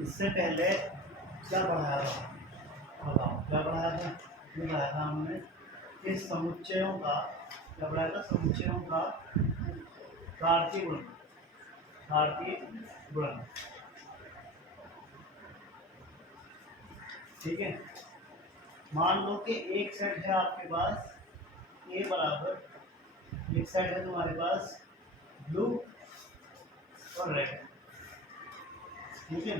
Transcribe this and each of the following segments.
इससे पहले क्या पढ़ाया था बताओ, क्या पढ़ाया था? ये पढ़ाया था हमने कि समुच्चयों का, क्या पढ़ाया था? समुच्चयों का कार्तीय गुणन, कार्तीय गुणन। ठीक है, मान लो कि एक सेट है आपके पास ए बराबर, एक सेट है तुम्हारे पास ब्लू और रेड। ठीक है,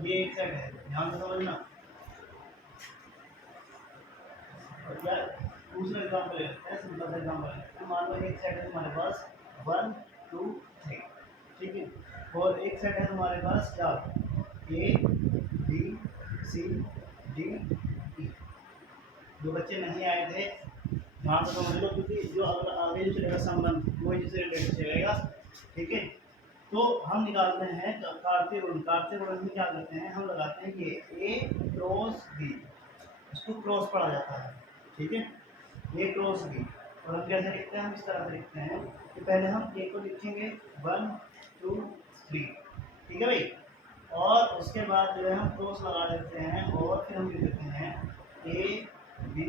ये एक सेट है, ध्यान से समझना। और क्या दूसरा एग्जाम्पल लेते हैं, सिंपल सा एग्जाम्पल लेते हैं। मान लो एक सेट है तुम्हारे पास 1 2 3, ठीक है, और एक सेट है तुम्हारे पास क्या, ए बी सी डी ई। जो बच्चे नहीं आए थे ध्यान से समझ लो, क्योंकि जो अगर आगे जो चलेगा संबंध वो जिससे रिलेटेड चलेगा। ठीक है, तो हम निकालते हैं कार्तीय गुणन। कार्तीय गुणन में क्या करते हैं, हम लगाते हैं ये ए क्रॉस बी, इसको क्रॉस पढ़ा जाता है। ठीक है, ए क्रॉस बी, और हम कैसे लिखते हैं, हम इस तरह से लिखते हैं कि पहले हम ए को लिखेंगे 1 2 3, ठीक है भाई, और उसके बाद जो है हम क्रॉस लगा देते हैं और फिर हम लिख देते हैं ए बी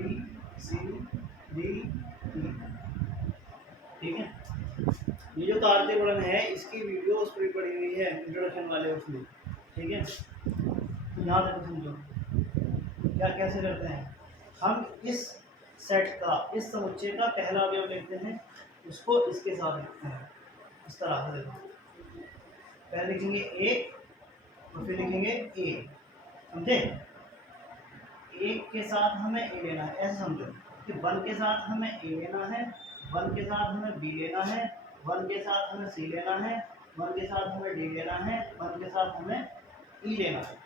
सी डी ई। ठीक है, ये जो कार्तीय गुणन है इसकी वीडियो उस पर पड़ी हुई है, इंट्रोडक्शन वाले उसमें। ठीक है, तो यहाँ तक समझो क्या कैसे करते हैं। हम इस सेट का, इस समुच्चय का पहला अवयव लेते हैं, उसको इसके साथ लिखते हैं इस तरह से। देखो, पहले लिखेंगे एक और फिर लिखेंगे ए, समझे? एक के साथ हमें ए लेना है, ऐसे समझो कि 1 के साथ हमें ए लेना है, 1 के साथ हमें बी लेना है, 1 के साथ हमें सी लेना है, 1 के साथ हमें डी लेना है, 1 के साथ हमें ई लेना है।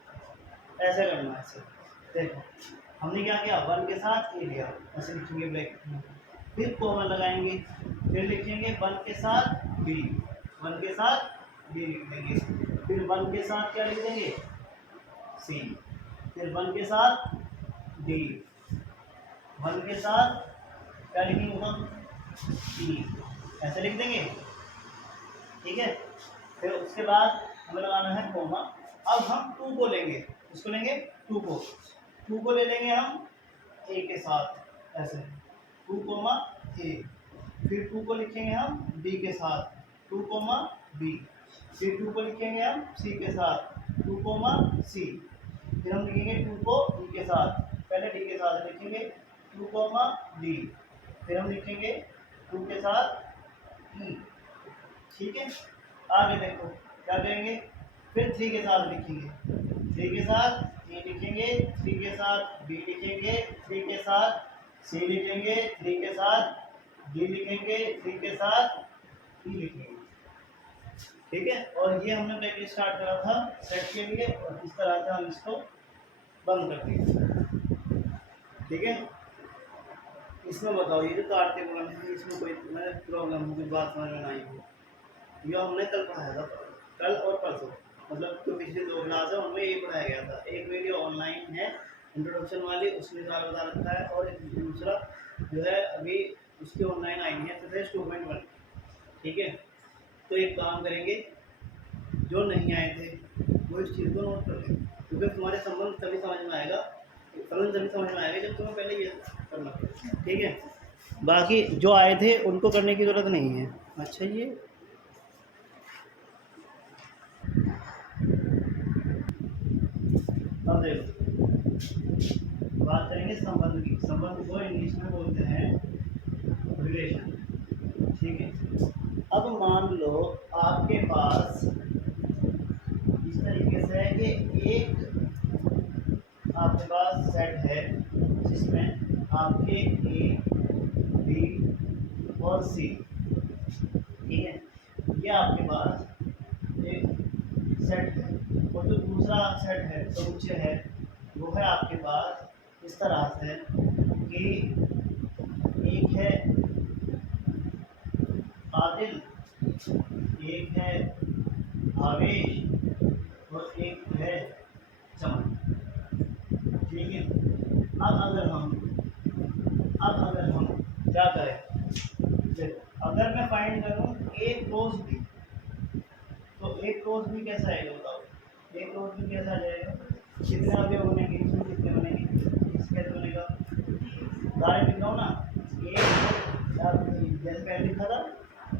ऐसे करना है ऐसे। देखो हमने क्या किया, 1 के साथ ए लिया, ऐसे लिखेंगे ब्रैकेट में, फिर कॉमा लगाएंगे, फिर लिखेंगे 1 के साथ बी, 1 के साथ बी लिख देंगे, फिर 1 के साथ क्या लिख देंगे, सी, फिर 1 के साथ डी, 1 के साथ क्या लिखेंगे हम, ई, ऐसे लिख देंगे। ठीक है, फिर उसके बाद हमें लगाना है कॉमा। अब हम 2 को लेंगे, इसको लेंगे 2 को ले लेंगे हम ए के साथ, ऐसे 2 कोमा ए, फिर 2 को लिखेंगे हम बी के साथ 2 कोमा बी, फिर 2 को लिखेंगे हम सी के साथ 2 कोमा सी, फिर हम लिखेंगे 2 को ई के साथ, पहले डी के साथ लिखेंगे 2 कोमा डी, फिर हम लिखेंगे 2 के साथ ई। ठीक है, आगे देखो क्या करेंगे, फिर 3 के साथ लिखेंगे, 3 के साथ ए लिखेंगे, 3 के साथ बी लिखेंगे, 3 के साथ सी लिखेंगे, 3 के साथ डी लिखेंगे, 3 के साथ ई लिखेंगे। ठीक है, और ये हमने प्रैक्टिस स्टार्ट करा था सेट के लिए, और इस तरह से हम इसको बंद कर देंगे। ठीक है, इसमें बताओ ये जो कार्तीय गुणन है इसमें कोई प्रॉब्लम हो, कोई बात समझ में आई हो? ये हमने कल पढ़ाया था, कल और परसों, मतलब जो पिछले 2 क्लास है उनमें ये पढ़ाया गया था। एक वीडियो ऑनलाइन है इंट्रोडक्शन वाली, उसमें सारा बता रखा है, और एक दूसरा जो है अभी उसकी ऑनलाइन आई है, तो 2.1। ठीक है, तो एक काम करेंगे, जो नहीं आए थे वो इस चीज़ को नोट कर लें, क्योंकि तुम्हारे संबंध तभी समझ में आएगा, तभी समझ में आएगा जब तुम्हें पहले ये करना। ठीक है, बाकी जो आए थे उनको करने की ज़रूरत नहीं है। अच्छा, ये अब देखो बात करेंगे संबंध की। संबंध को इंग्लिश में बोलते हैं रिलेशन। ठीक है, अब मान लो आपके पास इस तरीके से है कि एक आपके पास सेट है जिसमें आपके ए बी और सी, ठीक है, ये आपके पास एक सेट है, और जो दूसरा सेट है, समुच्चय है, वो है आपके पास इस तरह से कि एक है आदिल, एक है आवेश और एक है चमन। ठीक है, अब अगर हम क्या करें, देखो अगर मैं फाइंड करूं ए क्रॉस बी, तो ए क्रॉस बी कैसा आएगा बताओ? एक रोज में कैसा आ जाएगा, कितने अवयव बनेंगे, इसमें कितने बनेंगे, इस कैसे बनेगा, डायरेक्ट लिख रहा हूँ ना, एक जैसे पहले लिखा था,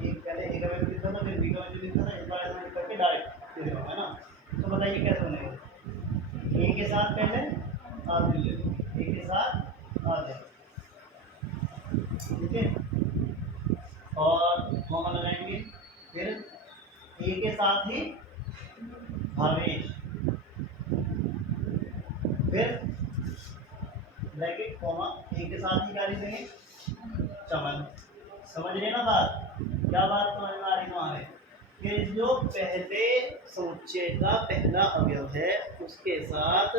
एक पहले ए का वैल्यू लिखा था, फिर बी का वैल्यू लिखा था, इस बार ऐसा करके डायरेक्ट लिख रहा हूँ, है ना। तो बताइए कैसे बनेगा, ए के साथ पहले आधे ले लो, ए के साथ आधे, ठीक है, और कॉमा लगाएंगे, फिर ए के साथ ही भावेश, फिर ब्रैकेट कॉमा, ए के साथ ही क्या लिखेंगे, चमन। समझ रहे ना बात, क्या बात समझ में आ रही तुम्हारे, कि जो पहले समुच्चय का पहला अवयव है उसके साथ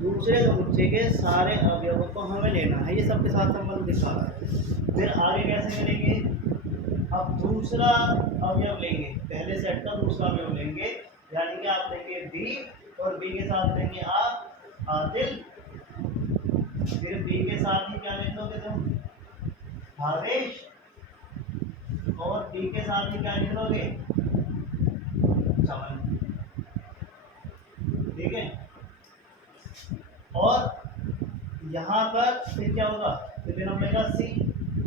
दूसरे समुच्चय के सारे अवयवों को हमें लेना है, ये सबके साथ संबंध दिखा रहा है। फिर आगे कैसे मिलेंगे, अब दूसरा अवयव लेंगे, पहले सेट का दूसरा अवयव लेंगे, यानी कि आप लेंगे बी और बी के साथ लेंगे आप आदिल, फिर बी के साथ ही क्या लिख दोगे तुम, भावेश, और बी के साथ ही क्या लिख दोगे, चमन, ठीक है। और यहाँ पर फिर क्या होगा, फिर हम लेगा सी,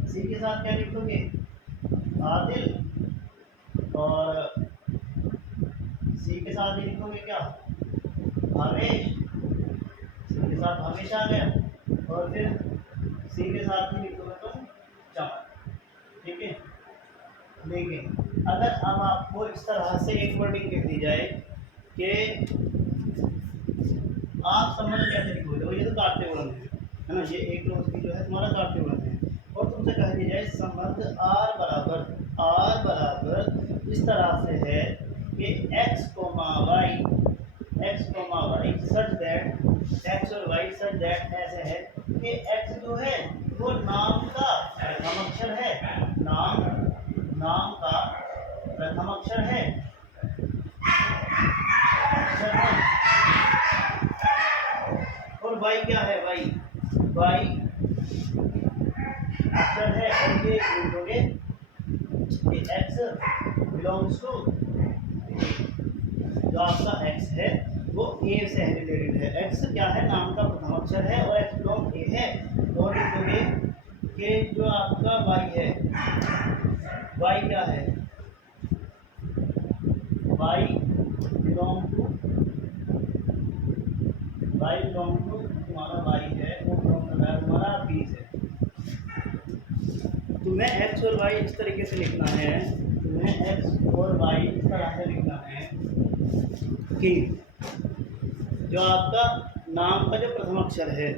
सी के साथ क्या लिख दोगे, आदिल, और सी के साथ ही लिखोगे क्या, भावेश, सी के साथ भावेश आ गया, और फिर सी के साथ ही लिखोगे तुम चमन, ठीक है। लेकिन अगर अब आपको इस तरह से एक वर्डिंग लिख दी जाए कि आप संबंध कैसे लिखोगे, ये तो काटते गुणन है ना, ये एक रोज की जो है तुम्हारा काटते गुणन है, और तुमसे कह दी जाए संबंध आर बराबर इस तरह से है कि x, y such that x और y सच दैट ऐसे है कि x जो है वो नाम का प्रथम अक्षर है, नाम का प्रथम अक्षर है, और y क्या है, y अक्षर है, और ये लिखोगे कि x बिलोंग्स टू, जो आपका x है वो a से रिलेटेड है, x क्या है, नाम का प्रथम अक्षर है, और x बिलोंग a है, और लिखोगे कि जो आपका y है, y क्या है, y बिलोंग टू तुम्हारा y है, वो बिलोंग कर रहा है तुम्हारा b से। तुम्हें x और y इस तरीके से लिखना है, तुम्हें x और y इस तरह से लिखना है कि जो आपका नाम का जो प्रथम अक्षर है,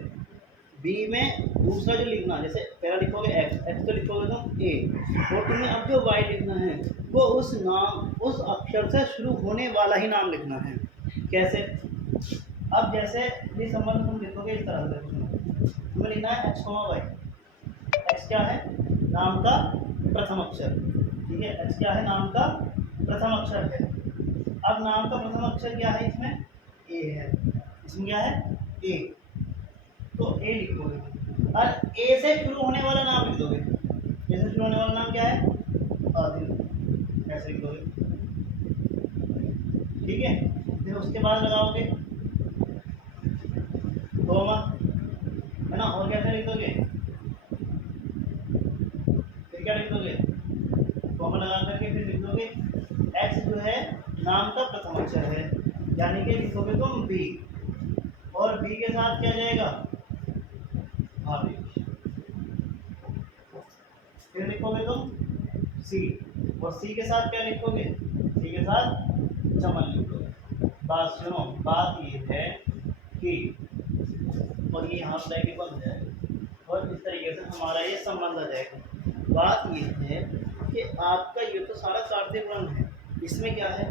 b में दूसरा जो लिखना, जैसे पहला लिखोगे x तो लिखोगे तुम a, और तुम्हें अब जो y लिखना है वो उस अक्षर से शुरू होने वाला ही नाम लिखना है। कैसे, अब जैसे ये संबंध तुम लिखोगे इस तरह से, तुम्हें लिखना है x, y, x क्या है, नाम का प्रथम अक्षर, ठीक है, x क्या है, नाम का प्रथम अक्षर है। अब नाम का प्रथम अक्षर क्या है, इसमें a है, इसमें क्या है a, तो a लिखोगे, और a से शुरू होने वाला नाम लिख दोगे, a से शुरू होने वाला नाम क्या है, आदिल, ऐसे लिख दोगे, ठीक है। फिर उसके बाद लगाओगे कॉमा, है ना, और कैसे लिख दोगे, फिर क्या लिख दोगे, कॉमा लगा करके फिर लिख दोगे x जो है नाम का प्रथम अक्षर है, यानी कि लिखोगे तुम b, और b के साथ क्या जाएगा, भावेश, फिर लिखोगे तुम c, और c के साथ क्या लिखोगे, c के साथ चमन लिखोगे। बात सुनो, बात ये है कि, और ये यहाँ ब्रैकेट बन जाएगा, और इस तरीके से हमारा ये संबंध आ जाएगा। बात ये है कि आपका ये तो सारा कार्य गुणन है, इसमें क्या है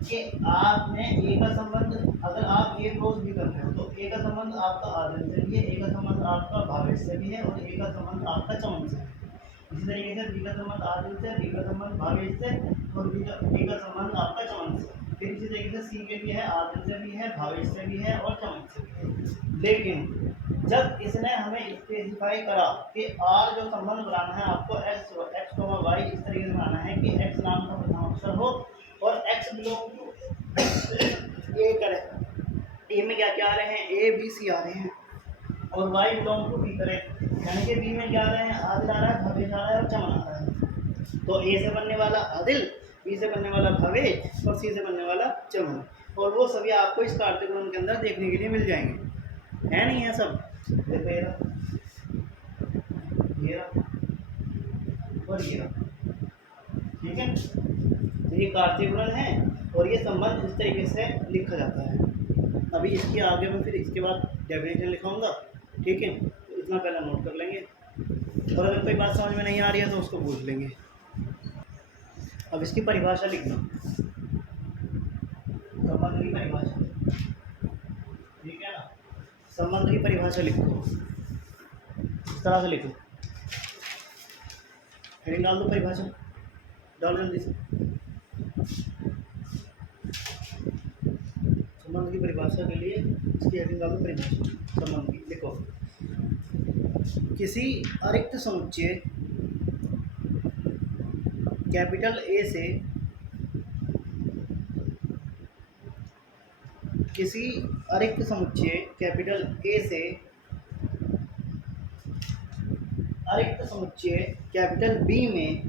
कि आपने ए का संबंध, अगर आप एक रोज भी कर रहे हो तो ए का संबंध आपका आदिल से भी है, ए का संबंध आपका भावेश से भी है, और ए का संबंध आपका चमन से है। इसी तरीके से बी का संबंध आदिल से, बी का संबंध भावेश से, और बी का संबंध आपका चमन से। फिर इसी तरीके से सी के भी है, आदिल से भी है, भावेश से भी है, और चमन से भी है। लेकिन जब इसने हमें स्पेसिफाई करा कि आर जो संबंध बनाना है आपको x, y इस तरीके से बनाना है कि x नाम का प्रथम अक्षर हो और x belong to A B C आ रहे हैं और वाई बिलोंग टू बी करें, यानी कि बी में क्या आ रहे हैं, आदिल आ रहा है, भवेश आ रहा है और चमन आ रहा है। तो ए से बनने वाला आदिल, बी से बनने वाला भवेश और सी से बनने वाला चमन, और वो सभी आपको इस कार्तिक के अंदर देखने के लिए मिल जाएंगे, है नहीं है सब। देखो ये रहा और ये रहा, ठीक है। तो ये कार्तिक गुणन है और ये संबंध इस तरीके से लिखा जाता है। अभी इसके आगे में फिर इसके बाद डेफिनेशन लिखाऊंगा, ठीक है। तो इतना पहले नोट कर लेंगे और अगर कोई बात समझ में नहीं आ रही है तो उसको पूछ लेंगे। अब इसकी परिभाषा लिखना, संबंध की परिभाषा, ठीक है ना। संबंध की परिभाषा लिखो, इस तरह से लिखो, हेडिंग डाल दो, परिभाषा डाल जल्दी से। संबंध की परिभाषा के लिए इसकी हेडिंग डाल दो, परिभाषा संबंध की लिखो। किसी अरिक्त समुच्चय कैपिटल ए से, किसी अरिक्त समुच्चय कैपिटल ए से अरिक्त समुच्चय कैपिटल बी में,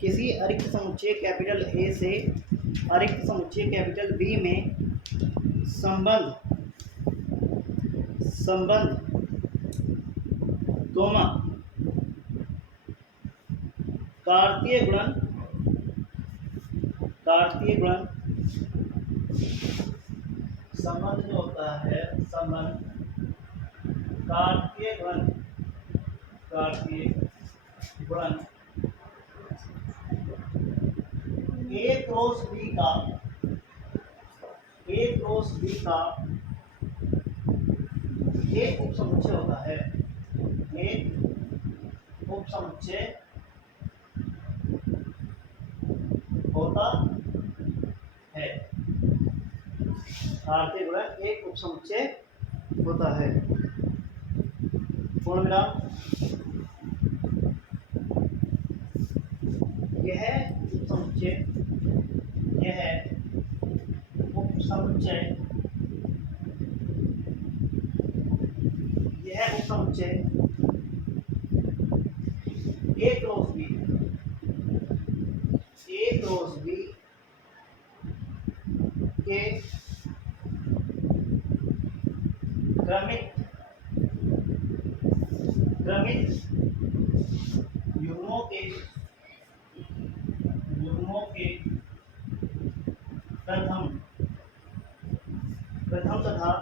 किसी अरिक्त समुच्चय कैपिटल ए से अरिक्त समुच्चय कैपिटल बी में संबंध कोमा कार्तीय गुणन संबंध जो होता है, संबंध कार्तीय गुणन ए क्रॉस बी का एक उपसमुच्चय होता है, एक उपसमुच्चय होता है। कार्तीय गुणन एक उपसमुच्चय होता है। पूर्ण विराम। यह उपसमुच्चय ए क्रॉस बी के क्रमिक युग्मों के प्रथम तथा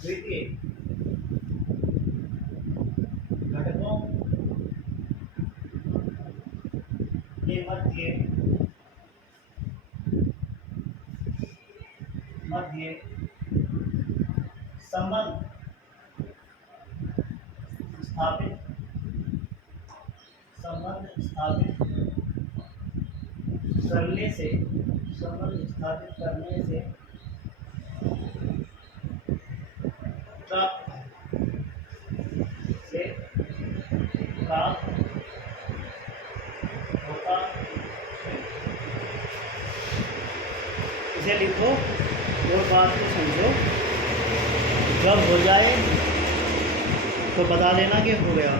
द्वितीय घटकों के मध्य संबंध स्थापित करने से प्राप्त होता है। इसे लिखो और बात को समझो, जब हो जाए तो बता देना कि हो गया।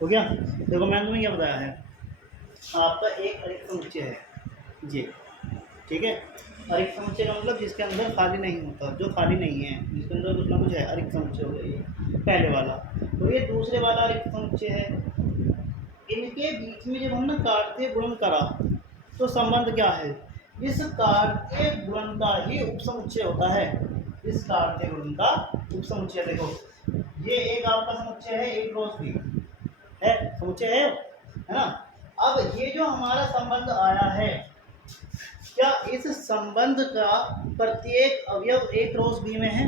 हो गया। देखो मैंने तुम्हें क्या बताया है, आपका एक अरिक्त समुच्चय है ये, ठीक है। अरिक्त समुच्चय का मतलब जिसके अंदर खाली नहीं होता, जो खाली नहीं है, जिसके अंदर कुछ ना कुछ है, अरिक्त समुच्चय हो गया ये पहले वाला। तो ये दूसरे वाला अरिक्त समुच्चय है। इनके बीच में जब हमने कार्तीय गुणन करा तो संबंध क्या है, इस कार्तीय गुणन का ही उपसमुच्चय होता है। इस कार्तीय गुणन का उपसमुच्चय, देखो ये एक आपका समुच्चय है, एक क्रॉस बी है, समुच्चय है ना। अब ये जो हमारा संबंध आया है, क्या इस संबंध का प्रत्येक अवयव ए क्रॉस बी में है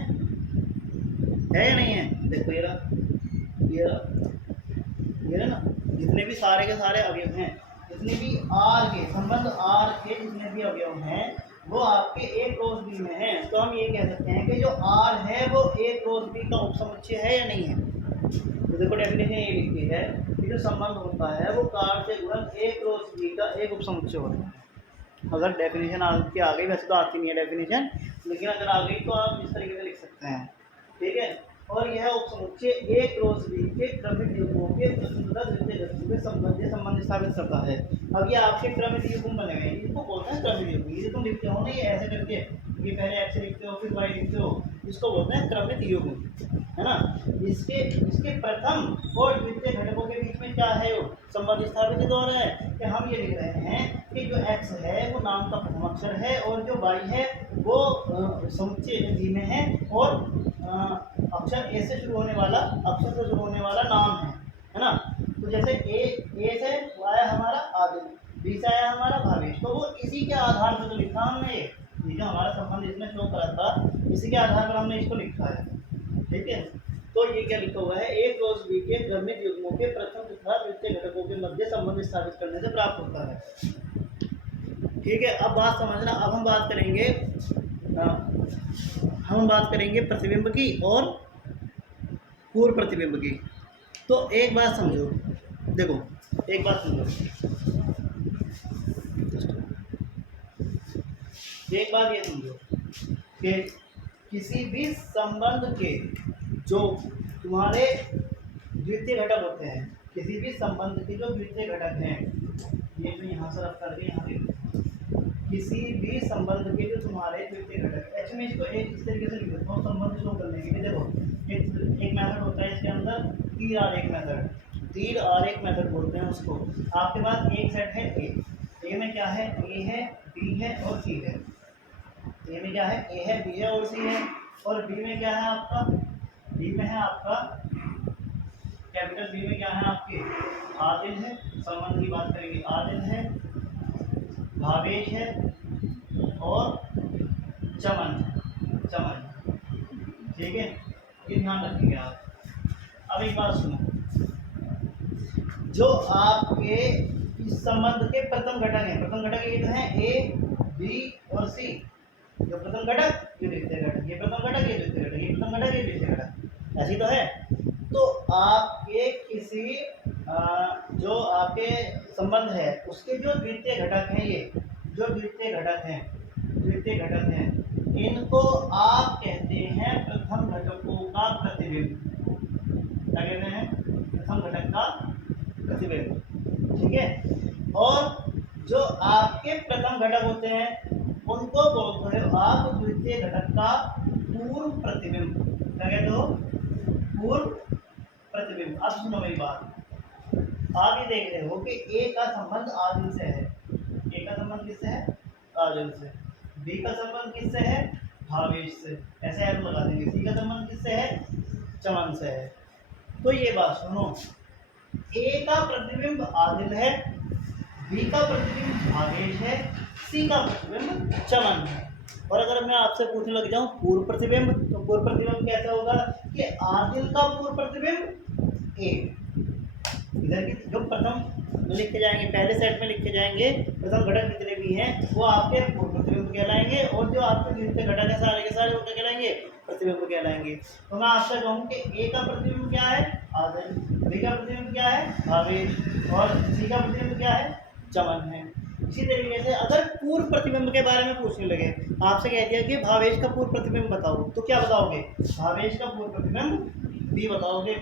या नहीं है। देखो ये रहा, है ना, जितने भी सारे के सारे अवयव हैं, जितने भी आर के संबंध आर के जितने भी अवयव हैं वो आपके ए क्रॉस बी में हैं, तो हम ये कह सकते हैं कि जो आर है वो ए क्रॉस बी का उपसमुच्चय है या नहीं है। तो देखो डेफिनेशन ये लिखी है कि जो संबंध होता है वो कार से गुणन ए क्रॉस बी का एक उपसमुच्चय होता है। अगर डेफिनेशन आपकी आ गई, वैसे तो आती नहीं है डेफिनेशन, लेकिन अगर आ गई तो आप इस तरीके से लिख सकते हैं, ठीक है। और यह उपसमुच्चय ए क्रॉस बी के क्रमिक युग्मों के प्रथम द्वितीय घटकों के संबंध स्थापित करता है। अब ये आपके क्रमिक युग्म बने हुए हैं, इनको बोलते हैं क्रमिक युग्म। ये तुम लिखते हो ना, ये ऐसे करके, ये पहले एक्स लिखते हो फिर वाई लिखते हो, इसको बोलते हैं क्रमिक युग्म, है ना। इसके प्रथम और द्वितीय घटकों के बीच में क्या है, वो संबंध स्थापित हो रहा है कि हम ये लिख रहे हैं कि जो x है वो नाम का प्रथम अक्षर है और जो y है वो समुच्चय बी में है और अक्षर ए से शुरू होने वाला, अक्षर से शुरू होने वाला नाम है ना। तो जैसे ए से आया हमारा आदिल, बी से आया हमारा भावेश, तो वो इसी के आधार पर तो लिखा हमने, ये जो हमारा संबंध इसमें शो करा था इसी के आधार पर हमने इसको लिखा है, ठीक है। तो ये क्या लिखा हुआ है, ए क्रॉस बी के क्रमिक युग्मों के प्रथम तथा द्वितीय घटकों के मध्य संबंध स्थापित करने से प्राप्त होता है, ठीक है। अब बात समझना, अब हम बात करेंगे प्रतिबिंब की और पूर्व प्रतिबिंब की। तो एक बात समझो, देखो एक बात समझो, एक बात ये समझो कि किसी भी संबंध के जो तुम्हारे द्वितीय घटक होते हैं, किसी भी संबंध के जो द्वितीय घटक हैं, ये तो यहाँ से रख करके यहाँ पे, किसी भी संबंध के जो तुम्हारे द्वितीय घटक, एक्चुअली मैं इसको एक इस तरीके से लिख देता हूँ संबंध शो करने के लिए। देखो एक मेथड होता है इसके अंदर, तीर आरेख मेथड, तीर आरेख मेथड बोलते हैं उसको। आपके पास एक सेट है ए में क्या है, ए है, बी है और सी है। ए में क्या है, ए है, बी है और सी है। और बी में क्या है आपका, बी में है आपका कैपिटल बी में क्या है आपके, आदिल है, संबंध की बात करेंगे, आदिल है, भावेश है और चमन, ठीक है, ये ध्यान रखिएगा आप। अब एक बात सुनो, जो आपके इस संबंध के प्रथम घटक हैं, प्रथम घटक ये तो है ए बी और सी, जो प्रथम घटक ये द्वितीय घटक, ये प्रथम घटक ये द्वितीय घटक, ये प्रथम घटक ये द्वितीय घटक, ऐसी तो है। तो आपके किसी जो आपके संबंध है उसके जो द्वितीय घटक हैं, ये जो द्वितीय घटक हैं इनको आप कहते हैं प्रथम घटकों का प्रतिबिंब। क्या कहते हैं, प्रथम घटक का प्रतिबिंब, ठीक है। और जो आपके प्रथम घटक होते हैं उनको बोलते हो आप द्वितीय घटक का पूर्व प्रतिबिंब। क्या कहते हो, पूर्व प्रतिबिंब। अब सुनो मेरी बात, आप ये देख रहे हो कि ए का संबंध आदिल से है, ए का संबंध किससे है, आदिल से। बी का संबंध किससे है, भावेश से, ऐसे एरो लगा देंगे। सी का संबंध किससे है, चमन से है। तो ये बात सुनो, ए का प्रतिबिंब आदिल है, बी का प्रतिबिंब भावेश है, सी का प्रतिबिंब चमन है। और अगर मैं आपसे पूछने लग जाऊं पूर्व प्रतिबिंब, तो पूर्व प्रतिबिंब कैसा होगा कि आदिल का पूर्व प्रतिबिंब ए, इधर की जो प्रथम लिख के जाएंगे, पहले सेट में लिख के जाएंगे प्रथम घटक जितने भी हैं वो आपके पूर्व प्रतिबिंब कहलाएंगे, और जो आपके द्वितीय घटक है सारे के सारे वो क्या कहलाएंगे, प्रतिबिंब कहलाएंगे। तो मैं आपसे कहूँ कि ए का प्रतिबिंब क्या है, आदिल, बी का प्रतिबिंब क्या है, भावेश, और सी का प्रतिबिंब क्या है, चमन है। इसी तरीके से अगर पूर्व प्रतिबिंब के बारे में पूछने लगे, आपसे कह दिया कि भावेश का पूर्व प्रतिबिंब बताओ, तो क्या बताओगे, भावेश का पूर्व प्रतिबिंब बी बताओगे,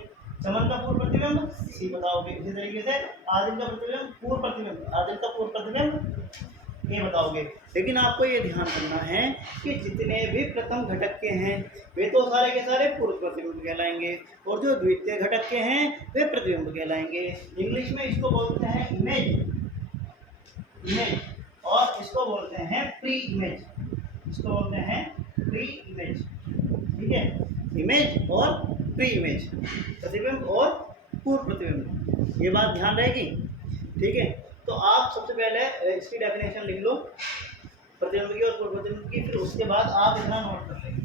चमन का पूर्व प्रतिबिंब सी बताओगे। इसी तरीके से आदिल का प्रतिबिंब पूर्व प्रतिबिंब, आदिल का पूर्व प्रतिबिंब ए बताओगे। लेकिन आपको ये ध्यान करना है कि जितने भी प्रथम घटक के हैं वे तो सारे के सारे पूर्व प्रतिबिंब कहलाएंगे, और जो द्वितीय घटक के हैं वे प्रतिबिंब कहलाएंगे। इंग्लिश में इसको बोलते हैं इमेज, और इसको बोलते हैं प्री इमेज, इसको बोलते हैं प्री इमेज, ठीक है। इमेज और प्री इमेज, प्रतिबिंब और पूर्व प्रतिबिंब, ये बात ध्यान रहेगी, ठीक है। तो आप सबसे पहले इसकी डेफिनेशन लिख लो प्रतिबिंब की और पूर्व प्रतिबिंब की, फिर उसके बाद आप इतना नोट कर लेंगे,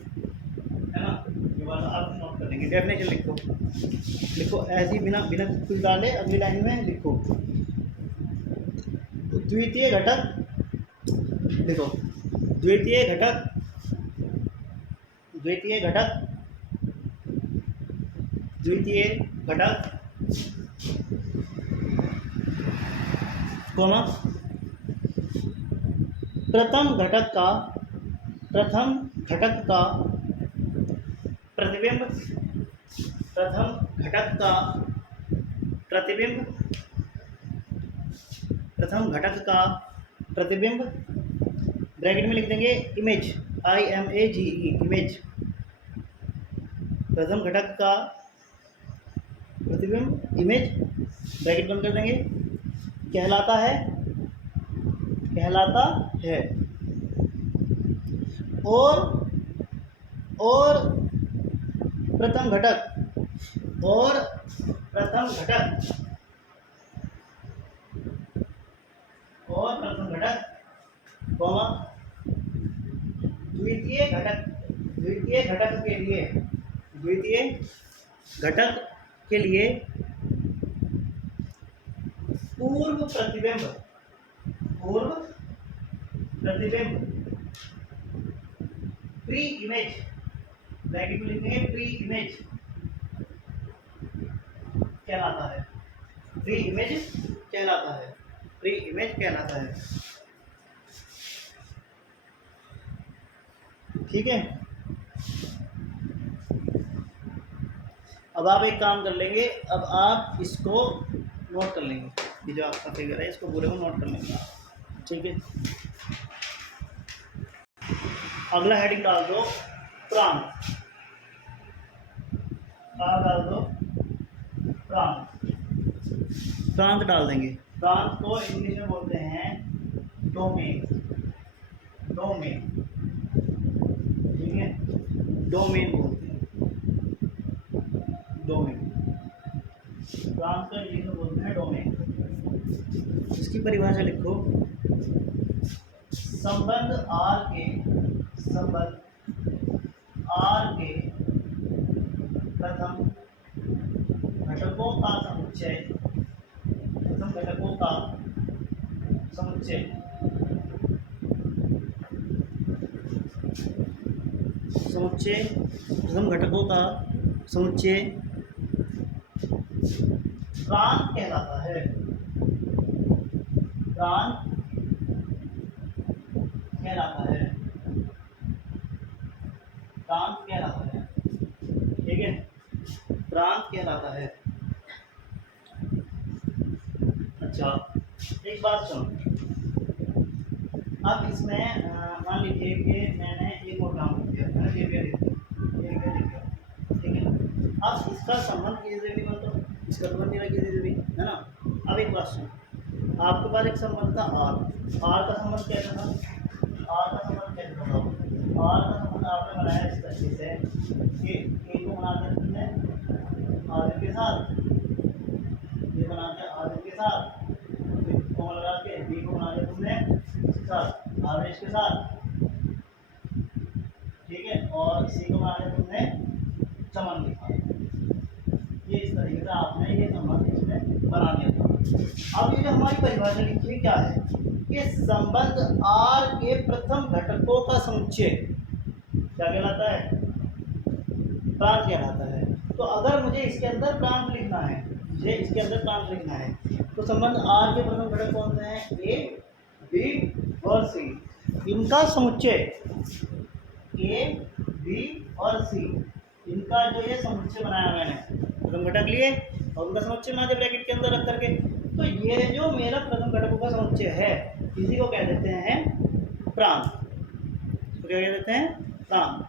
है ना, ये बात आप नोट कर कर देंगे। डेफिनेशन लिखो, लिखो ऐसी बिना बिना कुछ डाले अगली लाइन में लिखो। द्वितीय घटक लिखो, द्वितीय घटक, द्वितीय घटक, द्वितीय घटक कोमा प्रथम घटक का, प्रथम घटक का प्रतिबिंब, प्रथम घटक का प्रतिबिंब, प्रथम घटक का प्रतिबिंब, ब्रैकेट में लिख देंगे इमेज, IMAGE, इमेज, प्रथम घटक का प्रतिबिंब इमेज, ब्रैकेट बंद कर देंगे, कहलाता है, कहलाता है। और प्रथम घटक, और प्रथम घटक, और प्रथम घटक कॉमा द्वितीय घटक, द्वितीय घटक के लिए, द्वितीय घटक के लिए पूर्व प्रतिबिंब, पूर्व प्रतिबिंब, प्री इमेज, ब्रैकेट में लिखेंगे प्री इमेज कहलाता है, प्री इमेज कहलाता है, प्री इमेज कहलाता है। ठीक है, अब आप एक काम कर लेंगे, अब आप इसको नोट कर लेंगे, ये जो आपका फिगर है इसको पूरे को नोट कर लेंगे आप। ठीक है, अगला हेडिंग डाल दो प्रांत, डाल दो प्रांत, प्रांत डाल देंगे। प्रांत को इंग्लिश में बोलते हैं डोमेन, डोमेन, ठीक है, डोमेन बोलते हैं, डोमेन, प्रांत को इंग्लिश में बोलते हैं डोमेन। इसकी परिभाषा लिखो, संबंध आर के, संबंध आर के प्रथम घटकों का समुच्चय, प्रथम घटकों का समुच्चय, समुच्चय, प्रथम घटकों का समुच्चय प्रांत कहलाता है, प्रांत कहलाता है, प्रांत कहलाता है। ठीक है, प्रांत कहलाता है। अच्छा, एक बात सुनो, अब इसमें मान लीजिए कि मैंने एक और काम किया, मैंने ये भी लिख दिया, ठीक है, अब इसका संबंध किसी से भी मतलब इसका संबंध मेरा किसी से भी है ना। अब एक बात सुनो, आपके पास एक संबंध था आर, आर का संबंध कैसा था, आर का संबंध कैसे बताओ, आर का संबंध आपने बनाया इस तरीके से कि ए को बना दिया तुमने आर के साथ, ये बना दिया आर के साथ, को लगा के बी को बना दिया तुमने इसके साथ, आर के साथ, ठीक है, और सी को बना दिया तुमने चमन के साथ। ये इस तरीके से आपने ये संबंध इसमें बना दिया था। अब ये जो हमारी परिभाषा लिखी है क्या है कि संबंध आर के प्रथम घटकों का समुच्चय क्या कहलाता है, प्रांत कहलाता है। तो अगर मुझे इसके अंदर प्रांत लिखना है, मुझे इसके अंदर प्रांत लिखना है, तो संबंध आर के प्रथम घटक कौन से हैं, ए बी और सी, इनका समुच्चय ए बी और सी, इनका जो ये समुच्चय बनाया मैंने, प्रथम घटक लिए और उनका समुच्चय बना दिया ब्रैकेट के अंदर रख करके, तो ये जो मेरा प्रथम घटकों का समुच्चय है इसी को कह देते हैं प्रांत, तो क्या कह देते हैं प्रांत।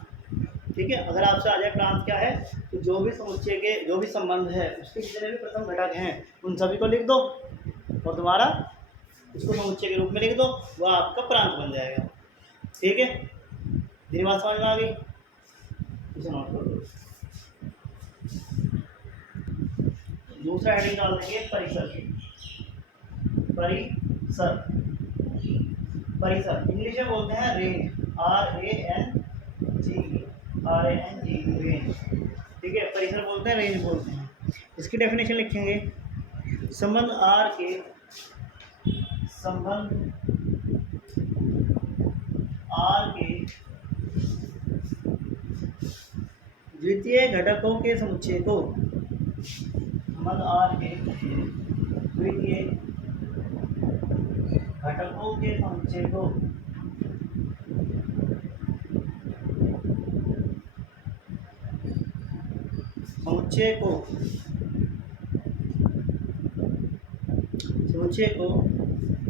ठीक है, अगर आपसे आ जाए प्रांत क्या है, तो जो भी समुच्चय के जो भी संबंध है उसके जितने भी प्रथम घटक हैं उन सभी को लिख दो और तुम्हारा उसको समुच्चय के रूप में लिख दो, वह आपका प्रांत बन जाएगा। ठीक है, मेरी बात समझ में आ गई, इसे नोट कर दो। दूसरा हेडिंग डाल देंगे परिसर, परिसर, परिसर इंग्लिश में बोलते हैं रेंज, RANG, RANG रेंज। ठीक है, परिसर बोलते हैं, रेंज बोलते हैं। इसकी डेफिनेशन लिखेंगे, संबंध आर के द्वितीय घटकों के समुच्चय को, संबंध आर के द्वितीय घटकों के समुच्चय को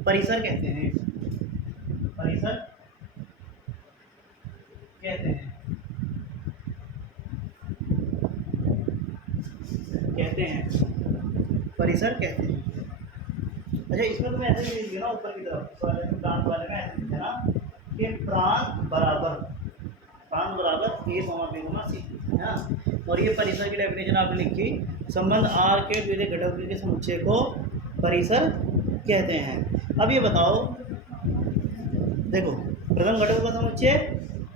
परिसर कहते हैं। परिसर कहते हैं परिसर कहते हैं। अच्छा, इसमें तो मैं ऐसे लिख दिया ना ऊपर की तरफ, प्रांत वाले में ऐसे लिखा ना कि प्रांत बराबर ए समा बी गुना सी है ना। और ये परिसर की डेफिनेशन आपने लिखी, संबंध आर के द्वितीय घटकों के समुच्चय को परिसर कहते हैं। अब ये बताओ, देखो प्रथम घटकों का समुच्चय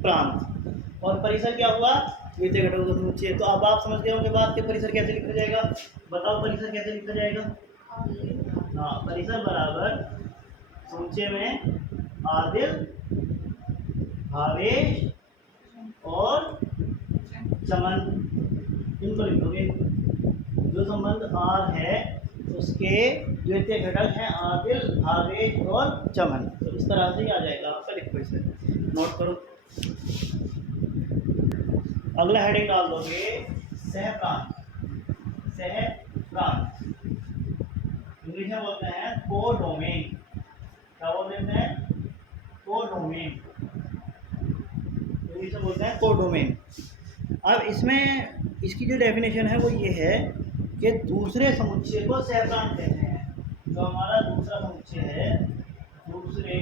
प्रांत और परिसर क्या हुआ, द्वितीय घटकों का समुच्चय। तो अब आप समझ गए होंगे बात के परिसर कैसे लिखा जाएगा। बताओ परिसर कैसे लिखा जाएगा। हाँ, परिसर बराबर समुच्चय में आदिल, भावेश और चमन, इनको लिखोगे। जो संबंध आर है उसके द्वितीय घटक हैं आदिल, भावेश और चमन। तो इस तरह से ही आ जाएगा आपका, लिखो इसे, नोट करो। अगला हेडिंग डाल दोगे सहप्रांत। इंग्लिश में बोलते हैं कोडोमेन। क्या बोलते हैं, कोडोमेन। इंग्लिश में बोलते हैं कोडोमेन। अब इसमें इसकी जो डेफिनेशन है वो ये है कि दूसरे समुच्चय को सहप्रांत कहते हैं। जो हमारा दूसरा समुच्चय है, दूसरे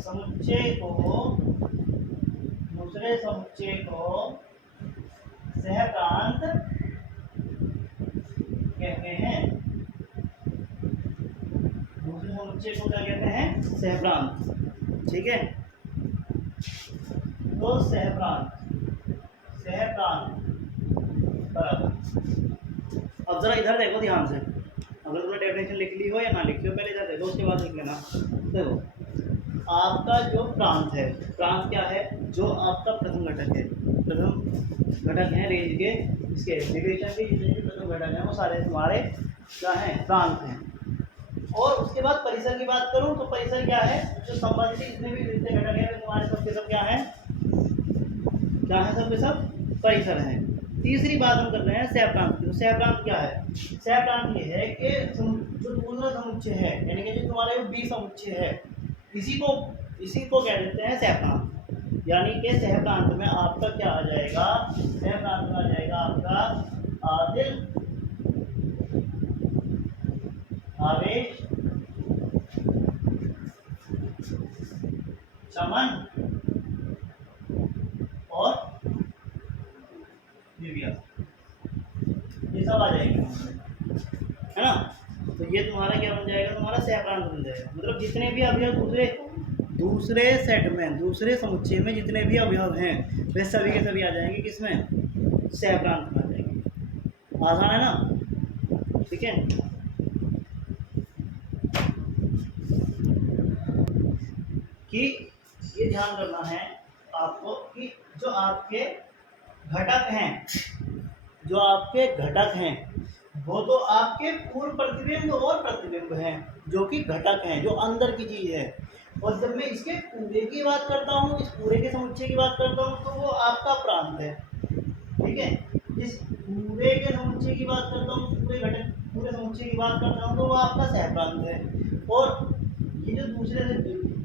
समुच्चय को सहप्रांत कहते हैं। दूसरे समुच्चय को क्या कहते हैं, सहप्रांत। ठीक है, तो सहप्रांत बराबर। अब जरा इधर देखो ध्यान से, अगर तुमने डेफिनेशन लिख ली हो या ना लिखी हो, पहले इधर देखो, उसके बाद लिख लेना। देखो आपका जो प्रांत है, प्रांत क्या है, जो आपका प्रथम घटक है, प्रथम घटक है रेंज के, इसके डिवीजन के जितने भी प्रथम घटक हैं वो सारे तुम्हारे क्या हैं, प्रांत हैं। और उसके बाद परिसर की बात करूं तो परिसर क्या है, जो संबंधित जितने भी द्वितीय घटक हैं तुम्हारे सबके सब क्या है, सबके सब परिसर हैं। तीसरी बात हम कर रहे हैं सहप्रांत की। तो सहप्रांत क्या है, सहप्रांत ये है कि जो दूसरा समुच्चय है, यानी कि जो तुम्हारा जो बी समुच्चय है, इसी को कह देते हैं सहप्रांत। यानी कि सहप्रांत में आपका क्या आ जाएगा, सहप्रांत में आ जाएगा आपका आदिल, भावेश, चमन और दिव्या, ये सब आ जाएगा, है ना। तो ये तुम्हारा क्या बन जाएगा, तुम्हारा सहप्रांत बन जाएगा। मतलब जितने भी अवयव दूसरे सेट में, दूसरे समुच्चय में जितने भी अवयव हैं वे सभी के सभी आ जाएंगे किसमें, सहप्रांत में आ जाएंगे। आसान है ना, ठीक है। कि ये ध्यान करना है आपको कि जो आपके घटक हैं वो तो आपके पूर्व प्रतिबिंब और प्रतिबिंब हैं, जो कि घटक हैं, जो अंदर की चीज़ है। और जब मैं इसके पूरे की बात करता हूँ, इस पूरे के समुच्चय की बात करता हूँ, तो वो आपका प्रांत है। ठीक है, इस पूरे के समुच्चय की बात करता हूँ, पूरे समुच्चय की बात करता हूँ, तो वो आपका सहप्रांत है। और ये जो दूसरे से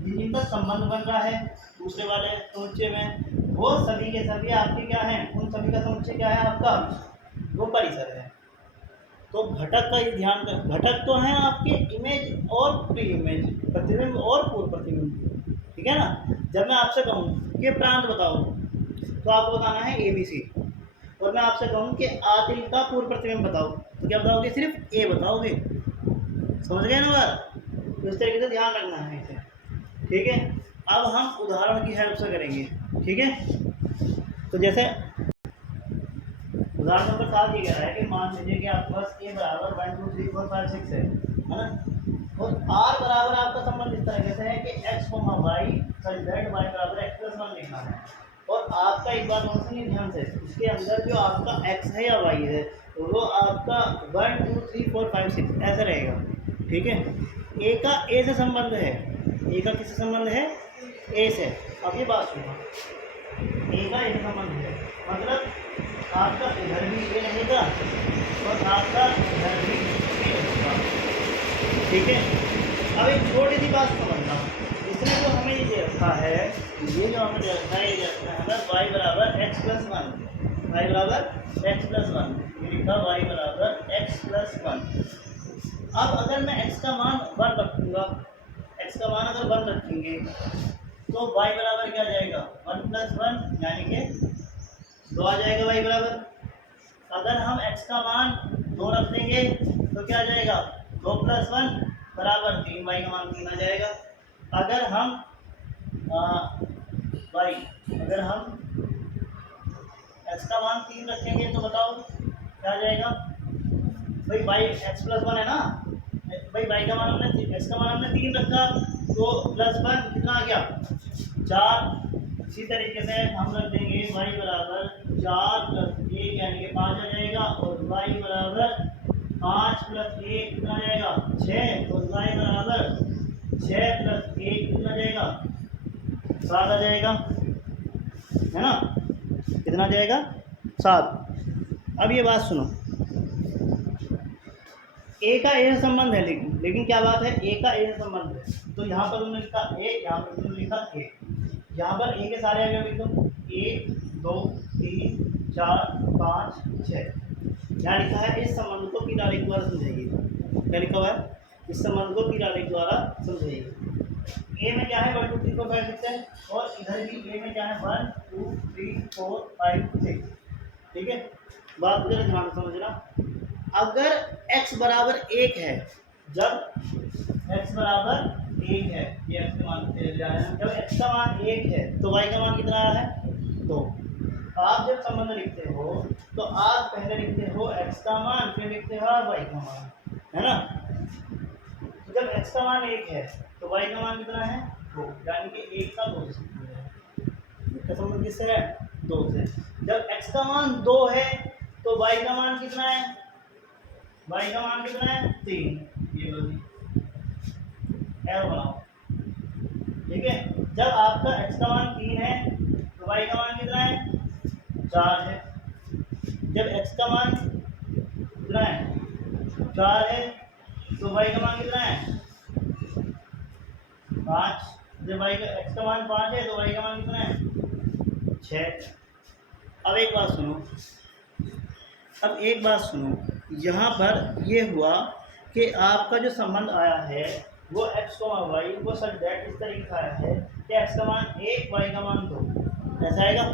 जिनका संबंध बन रहा है दूसरे वाले समुच्चय में, वो सभी के सभी आपके क्या हैं, उन सभी का समुच्चय क्या है आपका, वो परिसर है। तो घटक का ये ध्यान कर, घटक तो हैं आपके इमेज और प्री इमेज, प्रतिबिंब और पूर्व प्रतिबिंब। ठीक है ना। जब मैं आपसे कहूँ कि प्रांत बताओ, तो आपको बताना है ABC। और मैं आपसे कहूँ कि आदिल का पूर्व प्रतिबिंब बताओ, तो क्या बताओगे, सिर्फ A बताओगे। समझ गए ना बात। तो इस तरीके से ध्यान रखना है इसे। ठीक है, अब हम उदाहरण की हेल्प से करेंगे। ठीक है, तो जैसे उदाहरण नंबर 7 ये कह रहा है कि मान लीजिए कि आपके पास a बराबर 1 2 3 4 5 6 है ना, और r बराबर आपका संबंध इस तरीके से है कि x y sorry z y बराबर x प्लस 1 लिखना है। और आपका एक बात और सुनिए ध्यान से, इसके अंदर जो आपका x है या y है वो आपका 1 2 3 4 5 6 ऐसा रहेगा, ठीक है। a का a से संबंध है, a का किससे संबंध है, a से। अब ये बात सुनो, a का a से संबंध है मतलब आपका इधर भी a रहेगा और आपका इधर भी a रहेगा, ठीक है। अब एक छोटी सी बात समझना, इसने जो हमें ये दे रखा है, ये जो हमें दे रखा है, ये दे रखा है हमें y बराबर x प्लस 1, y बराबर x प्लस 1, ये लिखा y बराबर x प्लस 1। अब अगर मैं x का मान 1 रखूँगा, x का मान अगर 1 रखेंगे तो y बराबर क्या आ जाएगा, 1 प्लस 1 यानी कि 2 आ जाएगा y बराबर। अगर हम x का मान 2 रख देंगे तो क्या आ जाएगा, 2 प्लस 1 बराबर 3, y का मान 3 आ जाएगा। अगर हम अगर हम x का मान 3 रखेंगे तो बताओ क्या आ जाएगा, भाई y x प्लस 1 है ना, भाई y का मान हमने x का मान हमने 3 रखा तो प्लस 1 कितना आ गया, 4। इसी तरीके से हम रख देंगे y बराबर 4 प्लस 1 यानी कि 5 आ जाएगा, और y बराबर 5 प्लस 1 कितना आ जाएगा, 6, और y बराबर 6 प्लस 1 कितना आ जाएगा, 7 आ जाएगा, है ना। कितना आ जाएगा, 7। अब ये बात सुनो, a का a से संबंध है, लेकिन क्या बात है, a का a से संबंध है तो यहाँ पर तुमने लिखा a, यहाँ पर तुमने लिखा a, यहाँ पर a के सारे अवयव लिख दो, 1 2 3 4 5 6। यहाँ लिखा है इस संबंध को पीर आरेख द्वारा समझाइए। क्या लिखा हुआ है, इस संबंध को पीर आरेख द्वारा समझाइए। a में क्या है, 1 2 3 4 5 6 है, और इधर भी a में क्या है, 1 2 3 4 5 6, ठीक है। बात को ध्यान से समझना, अगर x बराबर 1 है, जब x बराबर 1 है, ये x का मान ले जा रहे हैं, जब x का मान 1 है तो y का मान कितना आया है, 2। आप जब संबंध लिखते हो तो आप पहले लिखते हो x का मान, फिर लिखते हो y का मान, है ना। जब x का मान 1 है तो y का मान कितना है, 2, यानी कि 1 का 2 से संबंध है। इसका संबंध किससे है, 2 से। जब x का मान 2 है तो y का मान कितना है, y का मान कितना है, 3। ये लो जी, एरो बनाओ, ठीक है। जब आपका x का मान 3 है तो y का मान कितना है, 4 है। जब x का मान कितना है, 4 है तो y का मान कितना है, 5। जब x का मान 5 है तो y का मान कितना है, 6। अब एक बात सुनो, यहाँ पर ये हुआ कि आपका जो संबंध आया है वो x y वो सच दैट इस तरीके से आया है कि x का मान 1 y का मान 2, ऐसा आएगा,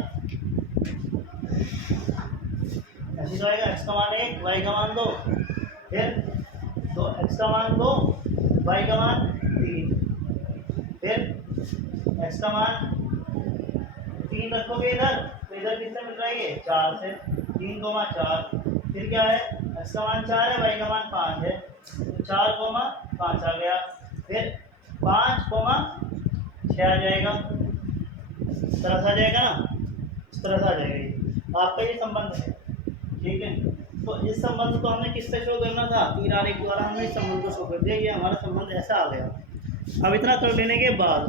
ऐसे तो आएगा, x का मान 1 y का मान 2, फिर तो x का मान 2 y का मान 3, फिर x का मान 3 रखोगे इधर तो इधर किससे मिल रहा है, ये 4 से, 3 4। फिर क्या है, x का मान 4 है, y का मान 5 है, तो 4 5 आ गया, फिर 5 6 आ जाएगा, इस तरह से आ जाएगा ना, इस तरह से आ जाएगा। ये आपका ये संबंध है, ठीक है। तो इस संबंध को हमने किससे शो करना था, तीर आरेख द्वारा हमने इस संबंध को शो कर दिया, ये हमारा संबंध ऐसा आ गया। अब इतना कर लेने के बाद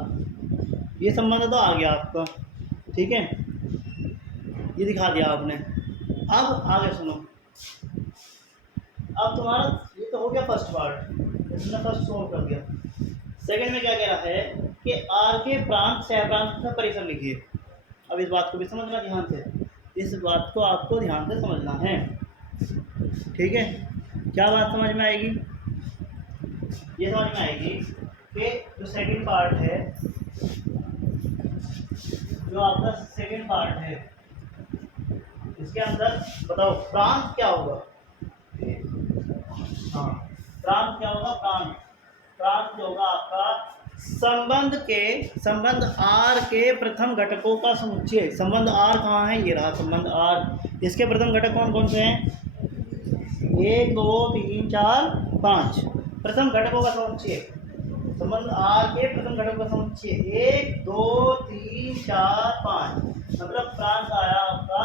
ये संबंध तो आ गया आपका, ठीक है, ये दिखा दिया आपने। अब आगे सुनो, अब तुम्हारा ये तो हो गया फर्स्ट पार्ट, इसने फर्स्ट सोल्व कर दिया। सेकंड में क्या कह रहा है कि आर के प्रांत सह प्रांत का परिसर लिखिए। अब इस बात को भी समझना ध्यान से, इस बात को आपको ध्यान से समझना है, ठीक है। क्या बात समझ में आएगी, ये समझ में आएगी कि जो सेकंड पार्ट है, जो आपका सेकंड पार्ट है, इसके अंदर बताओ प्रांत क्या होगा, हाँ प्रांत क्या होगा, प्रांत जो होगा आपका संबंध आर के प्रथम घटकों का समुच्चय। संबंध आर कहाँ है? ये रहा संबंध आर। इसके प्रथम घटक कौन कौन से हैं? 1 2 3 4 5। प्रथम घटकों का समुच्चय। संबंध आर के प्रथम घटकों का समुच्चय 1 2 3 4 5। मतलब प्रांत आया आपका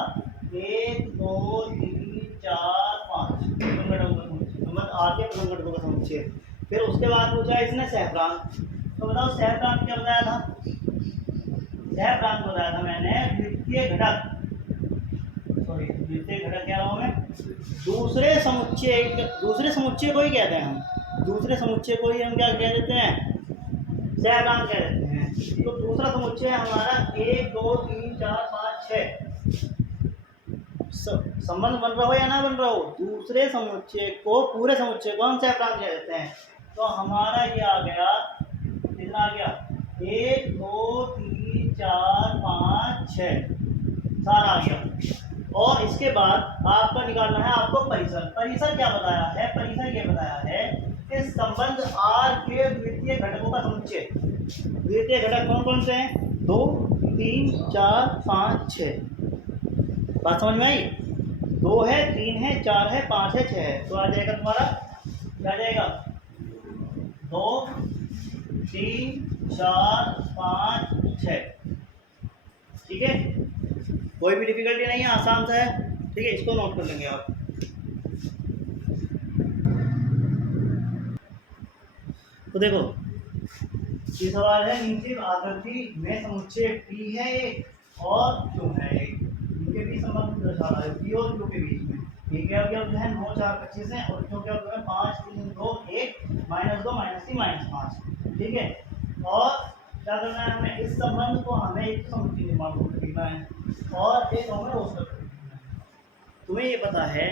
1 2 3 4 5 प्रथम घटकों का समुच्चय। संबंध आर के प्रथम घटकों का समुच्चय। फिर उसके बाद पूछा इसने सहप्रांत। तो बताओ सहप्रांत क्या बताया था? सहप्रांत बताया था मैंने द्वितीय घटक, सॉरी द्वितीय घटक क्या रहा हूं मैं? दूसरे समुच्चय को ही कहते हैं हम। दूसरे समुच्चय को ही हम क्या कह देते हैं? सहप्रांत कह देते हैं। तो दूसरा समुच्चय हमारा 1 2 3 4 5 6। संबंध बन रहा हो या ना बन रहा हो, दूसरे समुच्चय को, पूरे समुच्चय को हम सहप्रांत कह देते हैं। तो हमारा ये आ गया, कितना आ गया? 1 2 3 4 5 6 सारा आ गया। और इसके बाद आपका निकालना है आपको परिसर। परिसर क्या बताया है? परिसर ये बताया है कि संबंध आर के द्वितीय घटकों का समुच्चय। द्वितीय घटक कौन कौन से हैं? 2 3 4 5 6। बात समझ में आई? 2 है, 3 है, 4 है, 5 है, 6 है। तो आ जाएगा तुम्हारा, क्या आ जाएगा? 2 3 4 5 6। ठीक है, कोई भी डिफिकल्टी नहीं है, आसान सा है। ठीक है, इसको नोट कर लेंगे आप। तो देखो ये सवाल है, नीचे आकृति में समुच्चय P है एक और Q है एक। इनके बीच संबंध दर्शा रहा है, P और Q के बीच में। P के अवयव जो है 9 4 25 है और Q के अवयव है 5 3 2 1 -2 -3 -5। ठीक है, और क्या करना है हमें? इस संबंध को हमें एक समुच्चय निर्माण रूप में लिखना है और एक हमें रोस्टर रूप में लिखना है। तुम्हें ये पता है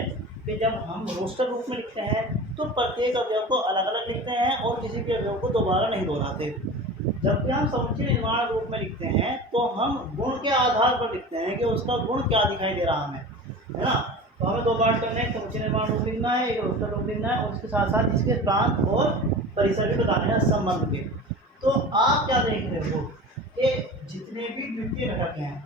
कि जब हम रोस्टर रूप में लिखते हैं तो प्रत्येक अवयव को अलग अलग लिखते हैं और किसी के अवयव को दोबारा नहीं दोहराते। जबकि हम समुच्चय निर्माण रूप में लिखते हैं तो हम गुण के आधार पर लिखते हैं कि उसका गुण क्या दिखाई दे रहा हमें, है ना। तो हमें 2 पार्ट करने हैं, समुच्चय निर्माण रूप लिखना है, एक रोस्टर रूप लिखना है और उसके साथ साथ इसके प्रांत और परिसर भी बताने हैं संबंध के। तो आप क्या देख रहे हो कि जितने भी द्वितीय घटक हैं,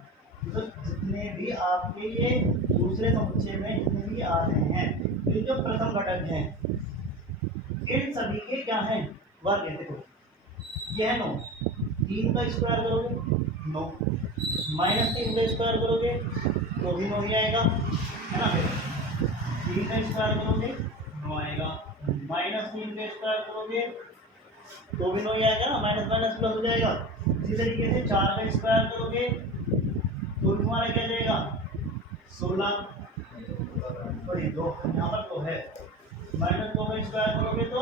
तो जितने भी आपके ये दूसरे समुच्चय में जितने भी आ रहे हैं, ये जो प्रथम घटक हैं, इन सभी के क्या हैं? वर्ग है। देखो ये है 9, 3 का स्क्वायर करोगे 9, -3 का स्क्वायर करोगे तो भी 9 ही आएगा, है ना। फिर 3 का स्क्वायर करोगे 9 आएगा, -3 का स्क्वायर करोगे तो भी 9 ही आएगा ना, माइनस माइनस प्लस हो जाएगा। इसी तरीके से 4 का स्क्वायर करोगे तो तुम्हारा क्या जाएगा? 16, सॉरी 2 यहाँ पर तो है, -2 का स्क्वायर करोगे तो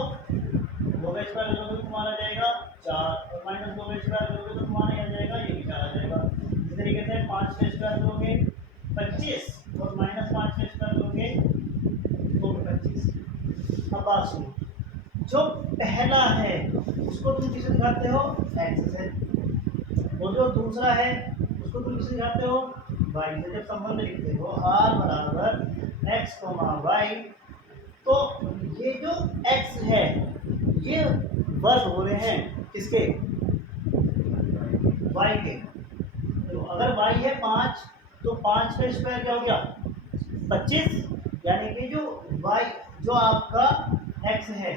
2 का स्क्वायर करोगे तो तुम्हारा जाएगा 4 और -2 का स्क्वायर करोगे तो तुम्हारा यहाँ जाएगा, ये भी 4 आ जाएगा। इस तरीके से 5 का स्क्वायर करोगे 25 और -5 का स्क्वायर करोगे तो 25। अब बात सुनो, जो पहला है उसको तुम किसे दिखाते हो? x से, और जो दूसरा है उसको तुम किसे दिखाते हो? y से। जब संबंध लिखते हो r बराबर x, y, तो ये जो x है ये वर्ग हो रहे हैं किसके? y के। तो अगर y है 5 तो 5 का स्क्वायर क्या हो गया? 25, यानी कि जो y, जो आपका x है,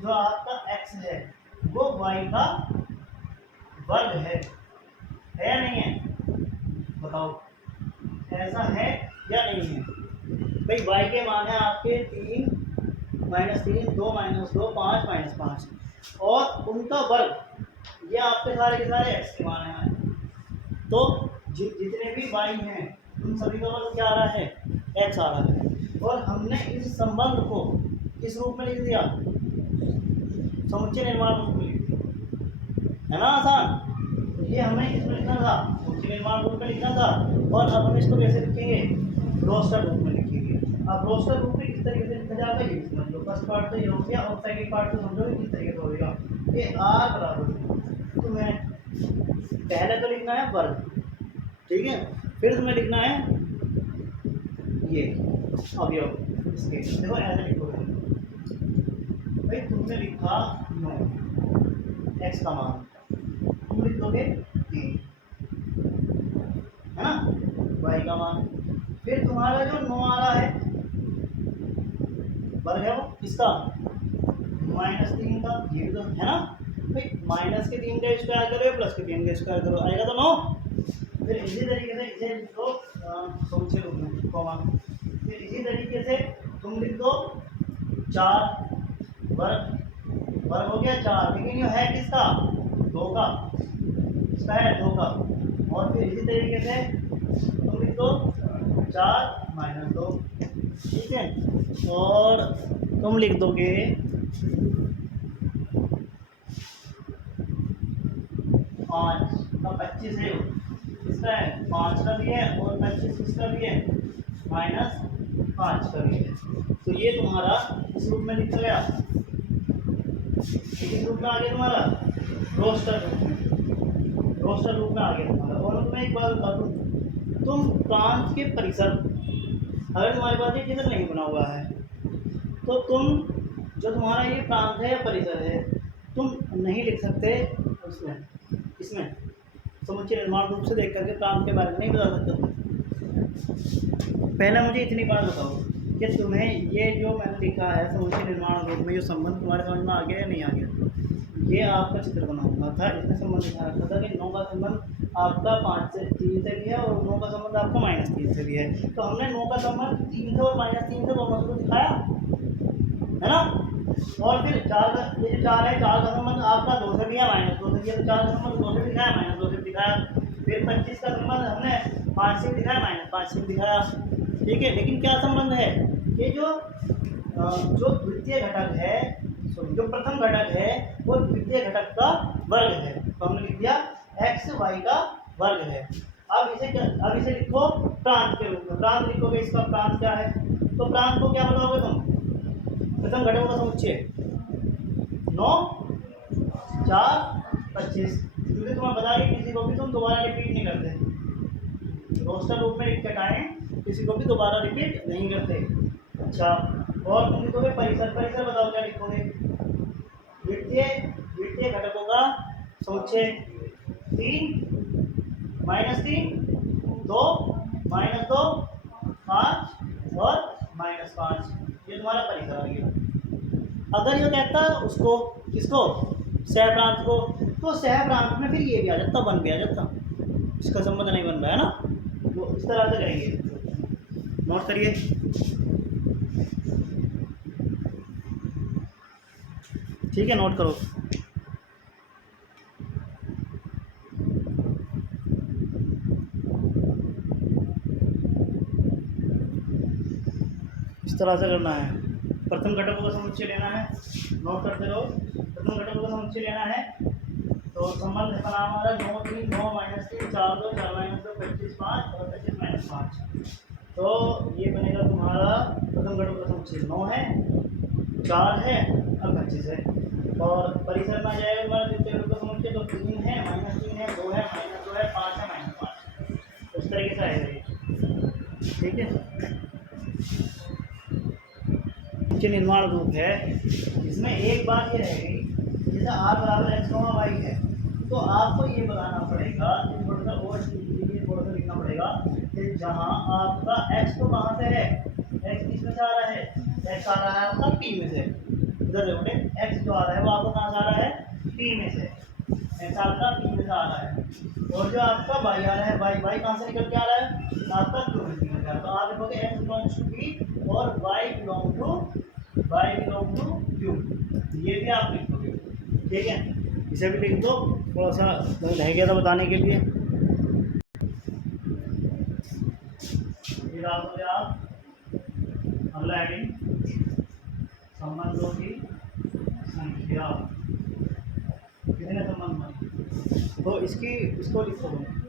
जो आपका x है वो y का वर्ग है या नहीं है? बताओ, ऐसा है या नहीं है? भाई y के मान है आपके 3 -3 2 -2 5 -5 और उनका वर्ग ये आपके सारे के सारे x के मान हैं। तो जितने भी y हैं उन सभी का वर्ग क्या आ रहा है? x आ रहा है। और हमने इस संबंध को किस रूप में लिख दिया? समुच्चय निर्माण रूप में लिख दिया, है ना आसान। ये हमें किसमें लिखना था? समुच्चय निर्माण रूप में लिखना था। और अब हम इसको कैसे लिखेंगे? रोस्टर रूप में लिखेंगे। अब रोस्टर रूप में किस तरीके से लिखा जाएगा ये समझ लो। फर्स्ट पार्ट तो ये हो गया और सेकंड पार्ट तो समझो किस तरीके से होगा। ये r बराबर, तुम्हें पहले तो लिखना है वर्ग, ठीक है, फिर तुम्हें लिखना है ये अवयव इसके। देखो ऐसे लिखोगे भाई, तुमने लिखा 9, x का मान तुम लिख दोगे 3, है ना, y का मान। फिर तुम्हारा जो 9 आ रहा है वर्ग है वो किसका, -3 का, ये भी तो है ना भाई, -3 का स्क्वायर करो प्लस के 3 का स्क्वायर करो, आएगा तो 9। फिर इसी तरीके से इसे लिख दो समुच्चय रूप में कॉमा। फिर इसी तरीके से तुम लिख दो 4 वर्ग, वर्ग हो गया 4, लेकिन ये है किसका, 2 का, इसका है 2 का। और फिर इसी तरीके से तुम लिख दो 4 - 2, ठीक है। और तुम लिख दोगे 5 का 25 है, इसका है 5 का भी है और 25 इसका भी है, -5 का भी है। तो ये तुम्हारा इस रूप में लिख गया, किस रूप में आ गया तुम्हारा, रोस्टर रूप में, रोस्टर रूप में आ गया तुम्हारा। और मैं एक बात बता दूँ, तुम प्रांत के परिसर, अगर तुम्हारे पास ये चित्र नहीं बना हुआ है तो तुम जो तुम्हारा ये प्रांत है या परिसर है तुम नहीं लिख सकते उसमें, इसमें समुच्चय निर्माण रूप से देख करके प्रांत के बारे में नहीं बता सकते तुम। पहले मुझे इतनी बात बताओ कि तुम्हें ये जो मैंने लिखा है समुच्चय निर्माण रूप में, जो संबंध तुम्हारे समझ में आ गया या नहीं आ गया। ये आपका चित्र बना हुआ था, इसमें संबंध दिखा रखा था कि 9 का संबंध आपका 5 से 3 से भी है और 9 का संबंध आपका -3 से भी है। तो हमने 9 का संबंध 3 से और -3 से दोनों से तो दिखाया है ना। और फिर 4 का, ये जो 4 है, 4 का संबंध आपका 2 से भी है, -2 से भी है, तो 4 का संबंध 2 से भी दिखाया, -2 से भी दिखाया। फिर 25 का संबंध हमने 5 से भी दिखाया, -5 से भी दिखाया, ठीक है। लेकिन क्या संबंध है, ये जो द्वितीय घटक है, जो प्रथम घटक है वो द्वितीय घटक का वर्ग है, तो हमने लिख दिया x y का वर्ग है। अब इसे लिखो प्रांत के रूप में। प्रांत लिखोगे, इसका प्रांत क्या है, तो प्रांत को क्या बताओगे तुम, प्रथम घटकों का समुच्चय 9 4 25, क्योंकि तुम्हें बता कि किसी को भी तुम दोबारा रिपीट नहीं करते, रोस्टर रूप में लिख के टाइम किसी को भी दोबारा रिपीट नहीं करते। अच्छा, और तुम लिखोगे परिसर, परिसर बताओ क्या लिखोगे, द्वितीय घटकों का समुच्चय 3 -3 2 -2 5 और -5, ये तुम्हारा परिसर आ गया। अगर ये कहता उसको, किसको, सहप्रांत को, तो सहप्रांत में फिर ये भी आ जाता, 1 भी आ जाता, इसका संबंध नहीं बन रहा है ना, वो इस तरह से करेंगे। नोट करिए, ठीक है, नोट करो। इस तरह से करना है। प्रथम घटकों का समुच्चय लेना है, नोट करते रहो। प्रथम घटकों का समुच्चय लेना है, तो संबंध का नाम हमारा 9 3 9 -3 4 2 4 -2 25 5 और 25 -5। तो ये बनेगा तुम्हारा प्रथम घटकों का समुच्चय 9 है, 4 है और 25 है। और परिसर में आ जाएगा तुम्हारा द्वितीय घटकों का समुच्चय, तो 3 है, -3 है, 2 है, -2 है, 5 है, -5, उस तरीके से आएगा ये, ठीक है। समुच्चय निर्माण रूप है, इसमें एक बात ये रहेगी, जैसे r बराबर x, y है, तो आपको ये बताना पड़ेगा, थोड़ा सा और थोड़ा सा लिखना पड़ेगा कि जहाँ आपका x तो कहाँ से है, x किसमें से आ रहा है, x आ रहा है आपका p में से, इधर देखोगे x जो आ रहा है वो आपको कहाँ से आ रहा है, p में से, x आपका p में से आ रहा है। और जो आपका y आ रहा है, y कहाँ से निकल के आ रहा है, आपका q में से निकल के आ रहा है। तो आप देखोगे x बिलोंग्स टू p और y बिलोंग टू q, ये भी आप लिखोगे, ठीक है। इसे भी लिख दो, थोड़ा सा रह गया था बताने के लिए। आप अगला हेडिंग, संबंधों की संख्या, कितने संबंध बने, तो इसको लिखो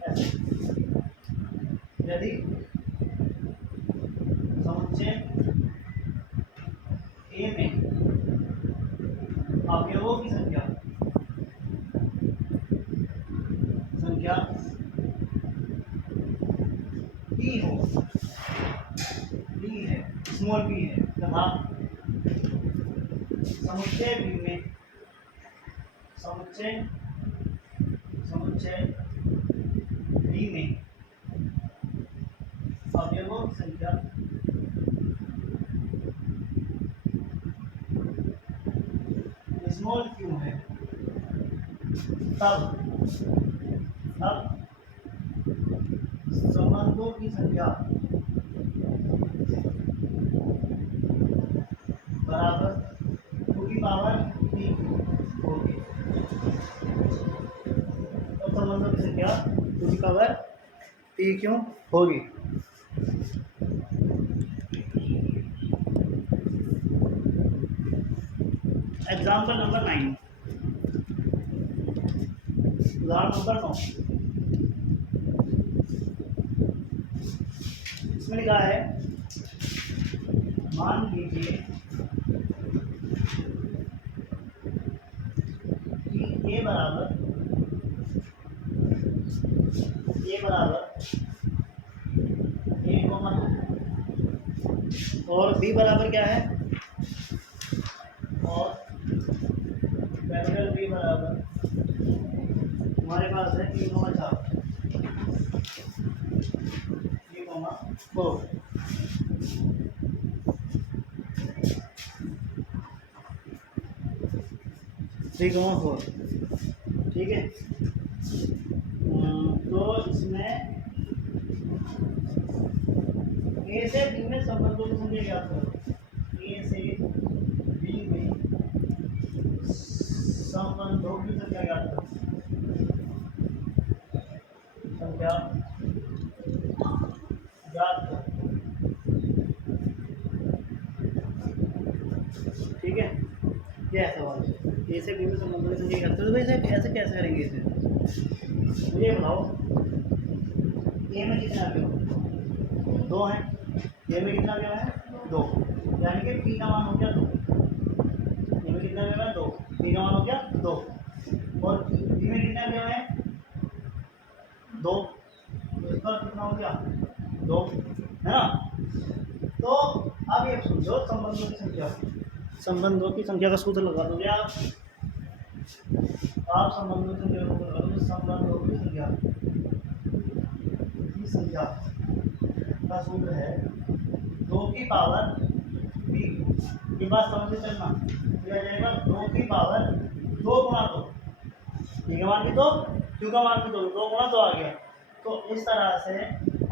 ऐसे, यदि समुच्चय ए में अवयवों की संख्या p हो, p है, स्मॉल p है, तथा समुच्चय B में समुच्चय डी में अवयवों की संख्या स्मॉल क्यू है, तब संबंधों की संख्या बराबर 2 की पावर p होगी। तो संबंधों की संख्या 2 की पावर p क्यों होगी। एग्जाम्पल नंबर 9, उदाहरण नंबर 9। इसमें लिखा है, मान लीजिए कि a बराबर a, और b बराबर क्या है, और कैपिटल B बराबर हमारे पास है 3, 4 4 3,4, ठीक है। तो इसमें ए से बी में संबंधों की संख्या ज्ञात करो। ए से बी में संबंधों की संख्या ज्ञात करो। संख्या ज्ञात करो, ठीक है। क्या है सवाल, ए से बी में संबंधों की संख्या ज्ञात करो। तो इसे कैसे करेंगे, इसे मुझे बताओ। ए में कितना अवयव, 2 है। ए में कितना अवयव है, 2, यानी कि p का मान हो गया 2। ए में कितना अवयव है, 2, p का मान हो गया 2। और b में कितना अवयव है, 2, तो इसका कितना हो गया, 2, है ना। तो अब ये समझो, संबंधों की संख्या का सूत्र लगा दोगे आप संबंधों की संख्या संबंधों की संख्या का सूत्र है 2 की पावर b। ये बात समझ में चलना, दिया जाएगा 2 की पावर 2 गुणा 2, p का मान भी 2, q का मान भी 2, 2 गुणा 2 आ गया। तो इस तरह से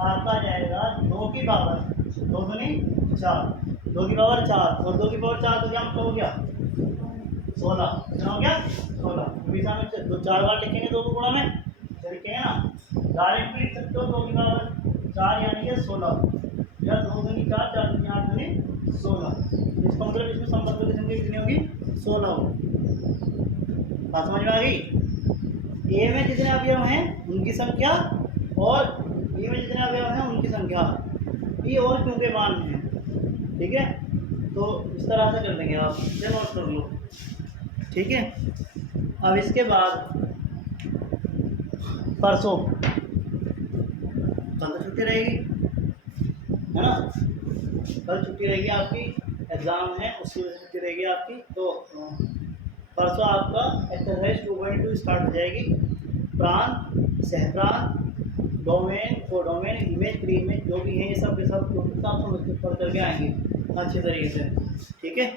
आपका जाएगा 2 की पावर 2 दूनी 4, 2 की पावर 4, और 2 की पावर 4 तो क्या मतलब हो गया 16, कितना हो गया 16। बीच में 4 बार लिखेंगे 2 को गुणा में, तो लिखेंगे ना, डायरेक्ट भी लिख सकते हो 2 की पावर 4 यानी कि 16, या 2 दूनी 4, 4 दूनी 8 दूनी 16। इसका मतलब इसमें संबंधों की संख्या कितनी होगी, 16 होगी। बात समझ में आ गई। ए में जितने अवयव हैं उनकी संख्या, और बी में जितने अवयव हैं उनकी संख्या, पी और क्यू के मान में है, ठीक है। तो इस तरह से कर लेंगे आप, इसे नोट कर लो, ठीक है। अब इसके बाद परसों कल तो छुट्टी रहेगी, है ना, कल छुट्टी रहेगी आपकी, एग्ज़ाम है उसकी वजह से छुट्टी रहेगी आपकी। तो परसों आपका एक्सरसाइज 2.2 स्टार्ट हो जाएगी। प्राण, सहप्राण, domain, codomain, image, preimage जो भी है ये सब के सब आप समझ कर पढ़ करके आएंगे अच्छे तरीके से, ठीक है।